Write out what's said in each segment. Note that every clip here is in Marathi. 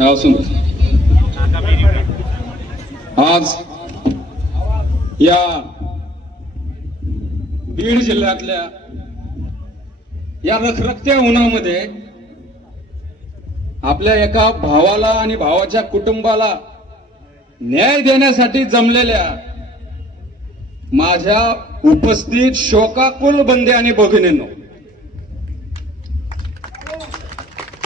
असून आज या बीड जिल्ह्यातल्या या रखरखत्या उन्हामध्ये आपल्या एका भावाला आणि भावाच्या कुटुंबाला न्याय देण्यासाठी जमलेल्या माझ्या उपस्थित शोकाकुल बंधे आणि भगिनींनो,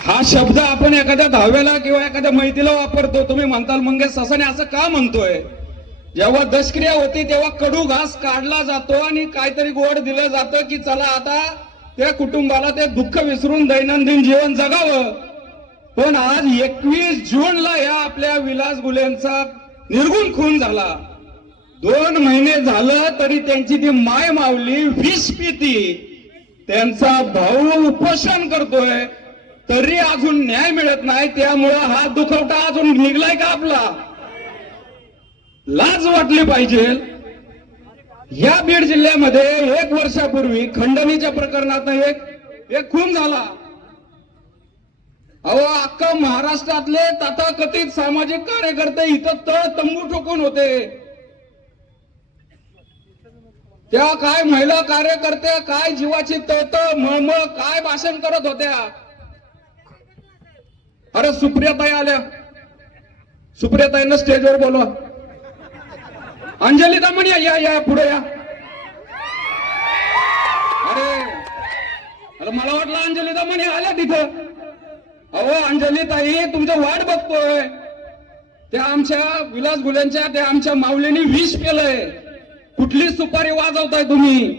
हा शब्द आपण एखाद्या दहाव्याला किंवा एखाद्या मैत्रीला वापरतो. तुम्ही म्हणताल मंगेश ससाने असं का म्हणतोय? जेव्हा दशक्रिया होती तेव्हा कडू घास काढला जातो आणि काहीतरी गोड दिलं जातं की चला आता त्या कुटुंबाला ते दुःख विसरून दैनंदिन जीवन जगावं. पण आज 21 जूनला या आपल्या विलास गुलेंचा निर्गुण खून झाला. 2 महिने झालं तरी त्यांची ती माय माऊली विष पिती, त्यांचा भाऊ उपोषण करतोय, तरी अजून न्याय मिळत नाही. त्यामुळं हा दुखवटा अजून निघलाय का आपला? लाज वाटली पाहिजे. या बीड जिल्ह्यामध्ये 1 वर्षापूर्वी खंडणीच्या प्रकरणात एक खून झाला. अहो, अख्खा महाराष्ट्रातले तथाकथित सामाजिक कार्यकर्ते इथं तळ तंबू ठोकून होते. त्या काय महिला कार्यकर्त्या काय जीवाची तळतळ मळमळ काय भाषण करत होत्या. अरे सुप्रियाताई आल्या, सुप्रियाताईंना स्टेजवर बोलवा. अंजली दमन या पुढे या. अरे मला वाटलं अंजली दमन आल्या तिथं. अहो अंजली ताई, तुमचं वाट बघतोय. त्या आमच्या विलास गुलेंच्या त्या आमच्या माऊलीने विष केलंय. कुठली सुपारी वाजवताय तुम्ही?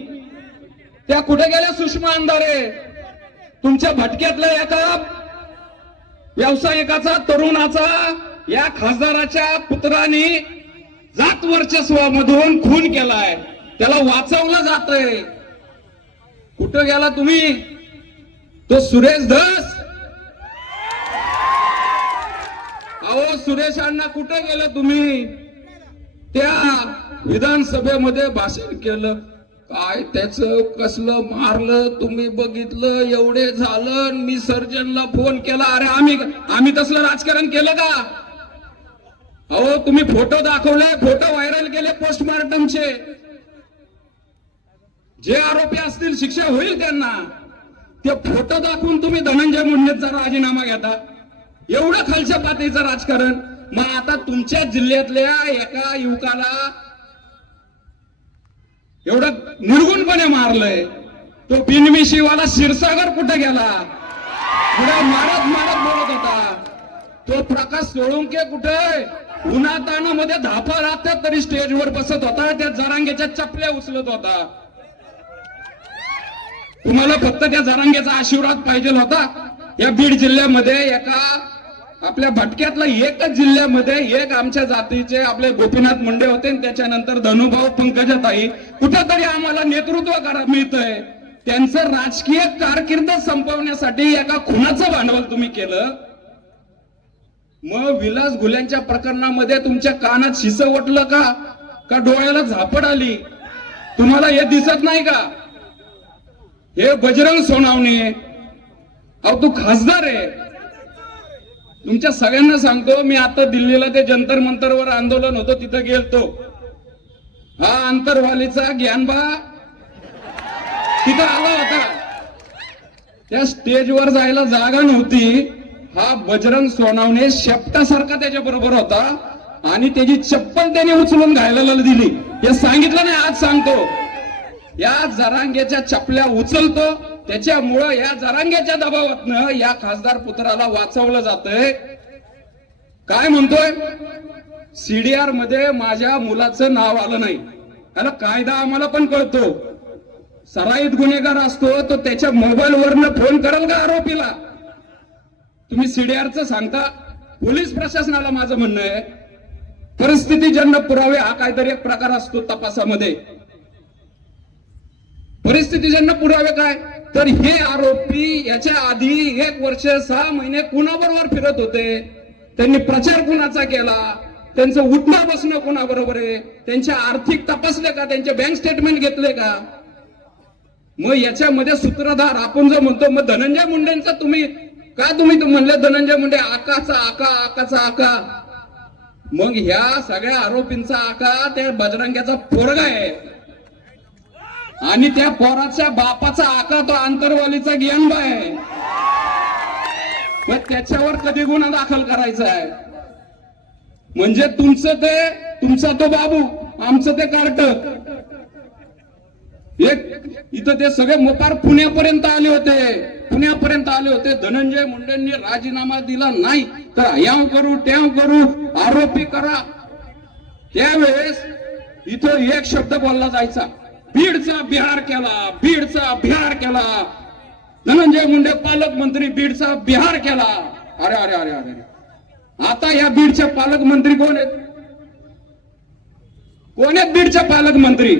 त्या कुठे गेल्या सुषमा अंधारे? तुमच्या भटक्यातल्या एका व्यावसायिकाचा तरुणाचा या खासदाराच्या पुत्राने जात वर्चस्वामधून खून केलाय. त्याला वाचवलं जातंय. कुठं गेला तुम्ही? तो सुरेश धस. अहो सुरेश अण्णा कुठं गेलं तुम्ही? त्या विधानसभेमध्ये भाषण केलं. काय त्याचं कसलं मारलं तुम्ही बघितलं. एवढे झालं. मी सर्जनला फोन केला. अरे आम्ही तसलं राजकारण केलं का? अहो तुम्ही फोटो दाखवले, फोटो व्हायरल केले पोस्टमार्टमचे. जे आरोपी असतील शिक्षा होईल त्यांना. ते फोटो दाखवून तुम्ही धनंजय मुंडेंचा राजीनामा घेता. एवढं खालच्या पातळीचं राजकारण. मग आता तुमच्या जिल्ह्यातल्या एका युवकाला एवढं निर्गुणपणे मारलंय. तो बिनमिशीवाला क्षीरसागर कुठे गेला? पुढे मारत बोलत होता. तो प्रकाश सोळुंके कुठे? उन्हातानामध्ये धापा राहतात तरी स्टेजवर बसत होता. त्या जरांगेच्या चपल्या उचलत होता. तुम्हाला फक्त त्या जरांगेचा आशीर्वाद पाहिजे होता. या बीड जिल्ह्यामध्ये एका आपल्या भटक्यातला एकच जिल्ह्यामध्ये एक आमच्या जातीचे आपले गोपीनाथ मुंडे होते. त्याच्यानंतर धनुभाऊ पंकजाताई. कुठेतरी आम्हाला नेतृत्व करा मिळतंय. त्यांचं राजकीय कारकीर्द संपवण्यासाठी एका खुनाचं भांडवल तुम्ही केलं. मग विलास गुल्यांच्या प्रकरणामध्ये तुमच्या कानात शिसं वटलं का डोळ्याला झापड आली? तुम्हाला हे दिसत नाही का? हे बजरंग सोनावणे. अहो तू खासदार आहे. तुमच्या सगळ्यांना सांगतो, मी आता दिल्लीला ते जंतर मंतरवर आंदोलन होतं तिथं गेलतो. हा आंतरवालीचा ज्ञानबा तिथं आला होता. त्या स्टेजवर जायला जागा नव्हती. हा बजरंग सोनावणे शेपटासारखा त्याच्या बरोबर होता आणि त्याची चप्पल त्याने उचलून घायला दिली. हे सांगितलं नाही, आज सांगतो. या जरांगेच्या चपल्या उचलतो. त्याच्यामुळं या जरांगेच्या दबावातनं या खासदार पुत्राला वाचवलं जातंय. काय म्हणतोय? सीडीआर मध्ये माझ्या मुलाचं नाव आलं नाही. त्याला कायदा आम्हाला पण कळतो. सराईत गुन्हेगार असतो तो त्याच्या मोबाईल वरनं फोन करेल का आरोपीला? तुम्ही सीडीआरचं सांगता. पोलीस प्रशासनाला माझं म्हणणं आहे, परिस्थितीजन्य पुरावे हा काहीतरी एक प्रकार असतो तपासामध्ये. परिस्थितीजन्य पुरावे काय? तर हे आरोपी याच्या आधी 1 वर्ष 6 महिने कुणाबरोबर फिरत होते? त्यांनी प्रचार कुणाचा केला? त्यांचं उठणं बसणं कुणाबरोबर आहे? त्यांच्या आर्थिक तपासले का? त्यांचे बँक स्टेटमेंट घेतले का? मग याच्यामध्ये सूत्रधार आपण जो म्हणतो, मग धनंजय मुंडेंचा तुम्ही का तुम्ही म्हणले धनंजय मुंडे आकाचा आका आकाचा आका? मग ह्या सगळ्या आरोपींचा आका त्या बजरंग्याचा पोरगा आहे आणि त्या पोराच्या बापाचा आका तो आंतरवालीचा गियानबा आहे. मग त्याच्यावर कधी गुन्हा दाखल करायचा आहे? म्हणजे तुमचा तो बाबू, आमचं ते कार्ट. इथं ते सगळे मोपार पुण्यापर्यंत आले होते. धनंजय मुंडेंनी राजीनामा दिला नाही तर याव करू आरोपी करा. त्यावेळेस इथं एक शब्द बोलला जायचा, बीडचा बिहार केला. धनंजय मुंडे पालकमंत्री, बीडचा बिहार केला. अरे अरे अरे अरे, आता या बीडचे पालकमंत्री कोण आहेत बीडचे पालकमंत्री?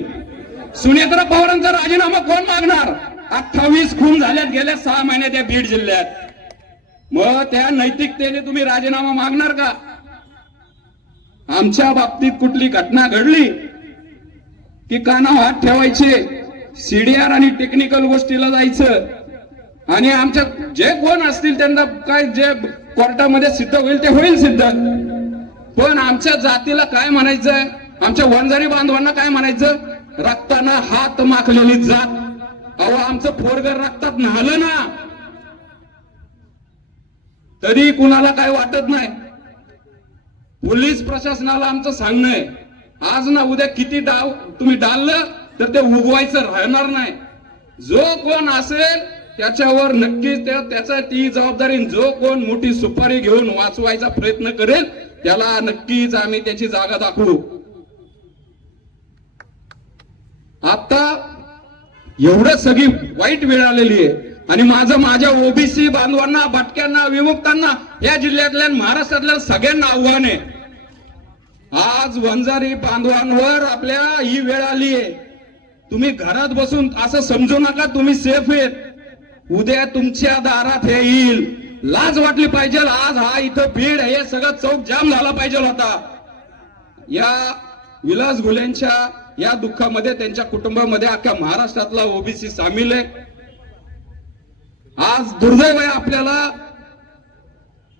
सुनेत्रा पवारांचा राजीनामा कोण मागणार? 28 खून झाल्यात गेल्या 6 महिन्यात या बीड जिल्ह्यात. मग त्या नैतिकतेने तुम्ही राजीनामा मागणार का? आमच्या बाबतीत कुठली घटना घडली की कानावर हात ठेवायचे, सीडीआर आणि टेक्निकल गोष्टीला जायचं आणि आमच्या जे कोण असतील त्यांना काय जे कोर्टामध्ये सिद्ध होईल ते होईल सिद्ध. पण आमच्या जातीला काय म्हणायचं? आमच्या वंजारी बांधवांना काय म्हणायचं? रक्ताना हात माखलेली जात. अहो, आमचं पोरगं रक्तात न्हालं ना तरी कुणाला काय वाटत नाही. पोलीस प्रशासनाला आमचं सांगणं आहे, आज ना उद्या किती डाव तुम्ही डाललं तर ते उगवायचं राहणार नाही. जो कोण असेल त्याच्यावर नक्कीच त्याचा ती जबाबदारी, जो कोण मोठी सुपारी घेऊन वाचवायचा प्रयत्न करेल त्याला नक्कीच आम्ही त्याची जागा दाखवू. आता एवढं सगळी वाईट वेळ आलेली आहे आणि माझ्या ओबीसी बांधवांना, भटक्यांना, विमुक्तांना, या जिल्ह्यातल्या महाराष्ट्रातल्या सगळ्यांना आव्हान आहे. आज वंजारी बांधवांवर आपल्या ही वेळ आली आहे. तुम्ही घरात बसून असं समजू नका तुम्ही सेफ आहेत. उद्या तुमच्या दारात हे येईल. लाज वाटली पाहिजे. आज हा इथं बीड हे सगळं चौक जाम झाला पाहिजे होता. या विलास घुलेंच्या या दुःखामध्ये त्यांच्या कुटुंबामध्ये अख्ख्या महाराष्ट्रातला ओबीसी सामील आहे. आज दुर्दैव आहे आपल्याला,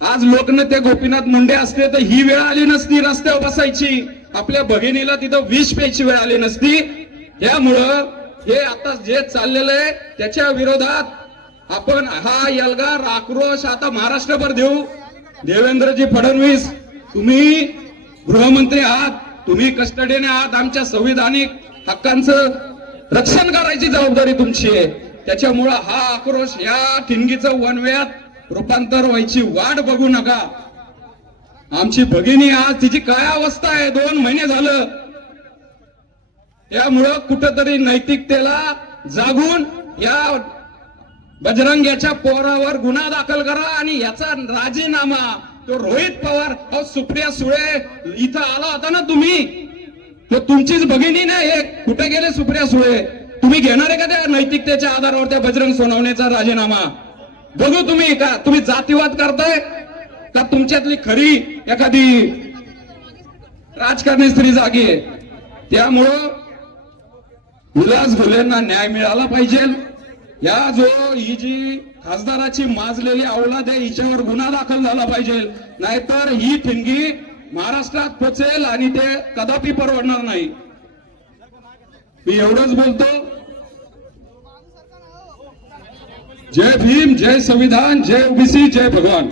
आज लोकनेते गोपीनाथ मुंडे असते तर ही वेळ आली नसती रस्त्यावर बसायची, आपल्या भगिनीला तिथं विष प्यायची वेळ आली नसती. त्यामुळं हे आता जे चाललेलं आहे त्याच्या विरोधात आपण हा एल्गार आक्रोश आता महाराष्ट्रभर देऊ. देवेंद्रजी फडणवीस, तुम्ही गृहमंत्री आहात, तुम्ही कस्टडीने आहात. आमच्या संविधानिक हक्कांचं रक्षण करायची जबाबदारी तुमची आहे. त्याच्यामुळं हा आक्रोश या ठिणगीचं वनव्यात रूपांतर व्हायची वाट बघू नका. आमची भगिनी आज तिची काय अवस्था आहे, 2 महिने झालं. त्यामुळं कुठंतरी नैतिकतेला जागून या बजरंग्याच्या पोरावर गुन्हा दाखल करा आणि याचा राजीनामा तो रोहित पवार, सुप्रिया सुळे इथं आला होता ना तुम्ही, तो तुमचीच भगिनी नाही. हे कुठे गेले सुप्रिया सुळे? तुम्ही घेणार आहे का त्या नैतिकतेच्या आधारावर त्या बजरंग सोनवणेचा राजीनामा? बघू तुम्ही का तुम्ही जातीवाद करताय का तुमच्यातली खरी एखादी राजकारणी स्त्री जागी आहे? त्यामुळं विलास घुलेंना न्याय मिळाला पाहिजे. या ही जी खासदाराची माजलेली औलाद आहे हिच्यावर गुन्हा दाखल झाला पाहिजे, नाहीतर ही ठिणगी महाराष्ट्रात पोचेल आणि ते कदापि परवडणार नाही. मी एवढंच बोलतो. जय भीम, जय संविधान, जय ओबीसी, जय भगवान.